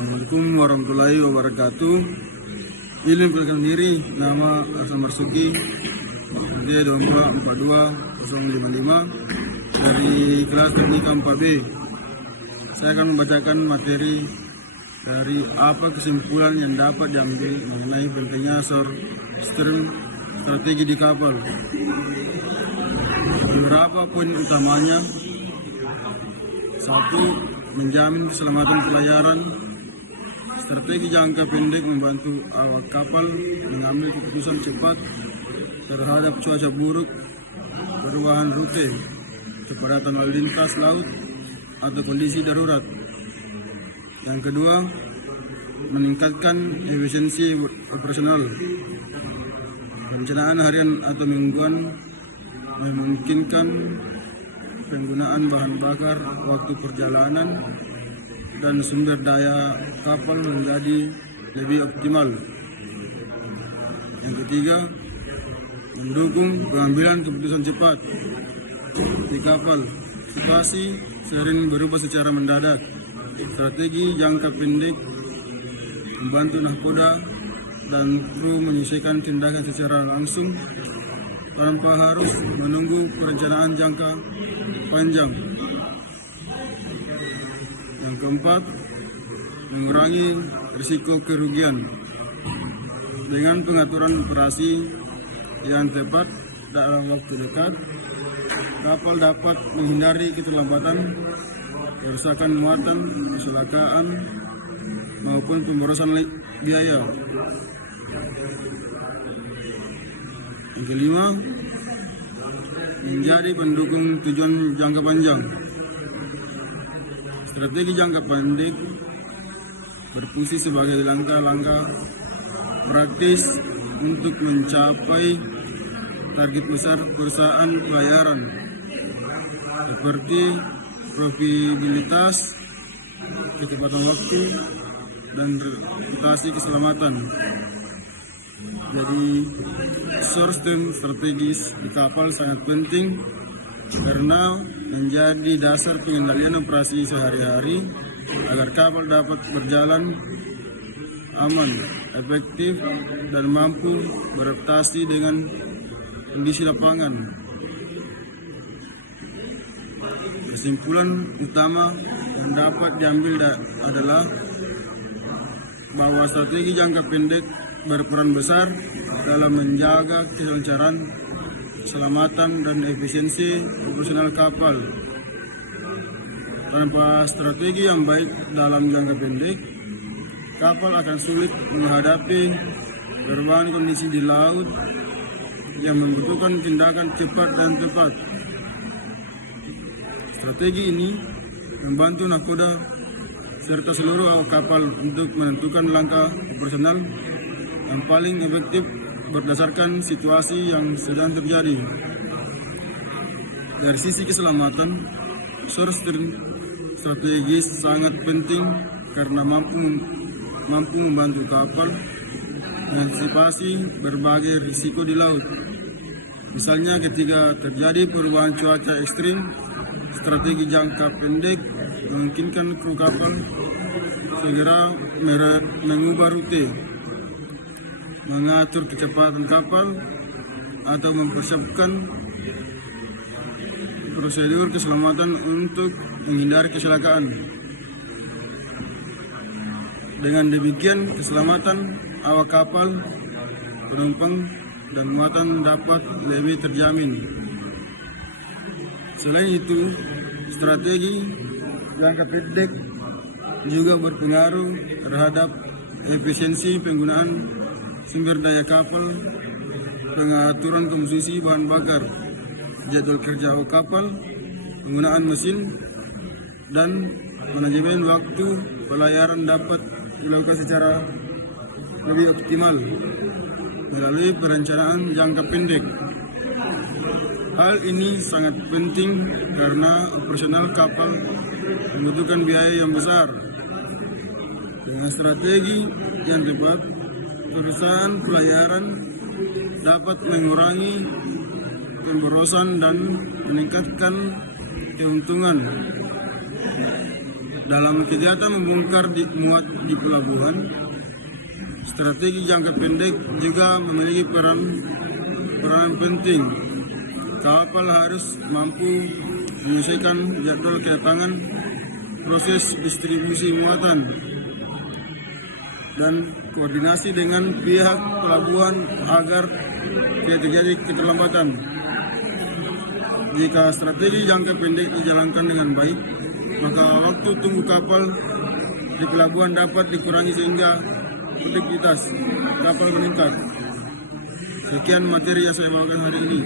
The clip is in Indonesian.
Assalamualaikum warahmatullahi wabarakatuh. Izin perkenalkan diri, nama Arsan Marsuki, KD 2242055 dari kelas teknik 4B. Saya akan membacakan materi dari apa kesimpulan yang dapat diambil mengenai pentingnya short-term strategi di kapal. Beberapa poin utamanya: 1. Menjamin keselamatan pelayaran. Strategi jangka pendek membantu awak kapal mengambil keputusan cepat terhadap cuaca buruk, perubahan rute, kepadatan lalu lintas laut, atau kondisi darurat. Yang kedua, meningkatkan efisiensi operasional. Perencanaan harian atau mingguan memungkinkan penggunaan bahan bakar, waktu perjalanan, dan sumber daya kapal menjadi lebih optimal. Yang ketiga, mendukung pengambilan keputusan cepat di kapal. Situasi sering berubah secara mendadak. Strategi jangka pendek membantu nahkoda dan kru menyesuaikan tindakan secara langsung tanpa harus menunggu perencanaan jangka panjang. Yang keempat, mengurangi risiko kerugian. Dengan pengaturan operasi yang tepat dalam waktu dekat, kapal dapat menghindari keterlambatan, kerusakan muatan, kecelakaan, maupun pemborosan biaya. Yang kelima, menjadi pendukung tujuan jangka panjang. Strategi jangka pendek berfungsi sebagai langkah-langkah praktis untuk mencapai target besar perusahaan pelayaran, seperti profitabilitas, kecepatan waktu, dan reputasi keselamatan. Jadi, short-term strategis di kapal sangat penting karena menjadi dasar pengendalian operasi sehari-hari agar kapal dapat berjalan aman, efektif, dan mampu beradaptasi dengan kondisi lapangan. Kesimpulan utama yang dapat diambil adalah bahwa strategi jangka pendek berperan besar dalam menjaga kelancaran, keselamatan, dan efisiensi operasional kapal. Tanpa strategi yang baik dalam jangka pendek, kapal akan sulit menghadapi perubahan kondisi di laut yang membutuhkan tindakan cepat dan tepat. Strategi ini membantu nahkoda serta seluruh awak kapal untuk menentukan langkah operasional yang paling efektif berdasarkan situasi yang sedang terjadi. Dari sisi keselamatan, short-term strategis sangat penting karena mampu membantu kapal mengantisipasi berbagai risiko di laut. Misalnya ketika terjadi perubahan cuaca ekstrim, strategi jangka pendek memungkinkan kru kapal segera mengubah rute, mengatur kecepatan kapal, atau mempersiapkan prosedur keselamatan untuk menghindari kecelakaan. Dengan demikian, keselamatan awak kapal, penumpang, dan muatan dapat lebih terjamin. Selain itu, strategi jangka pendek juga berpengaruh terhadap efisiensi penggunaan sumber daya kapal, pengaturan konsumsi bahan bakar, jadwal kerja awak kapal, penggunaan mesin, dan manajemen waktu pelayaran dapat dilakukan secara lebih optimal melalui perencanaan jangka pendek. Hal ini sangat penting karena operasional kapal membutuhkan biaya yang besar. Dengan strategi yang tepat, perusahaan pelayaran dapat mengurangi pemborosan dan meningkatkan keuntungan. Dalam kegiatan membongkar muat di pelabuhan, strategi jangka pendek juga memiliki peran penting. Kapal harus mampu menyelesaikan jadwal kedatangan, proses distribusi muatan, dan koordinasi dengan pihak pelabuhan agar tidak terjadi keterlambatan. Jika strategi jangka pendek dijalankan dengan baik, maka waktu tunggu kapal di pelabuhan dapat dikurangi sehingga produktivitas kapal meningkat. Sekian materi yang saya bawakan hari ini.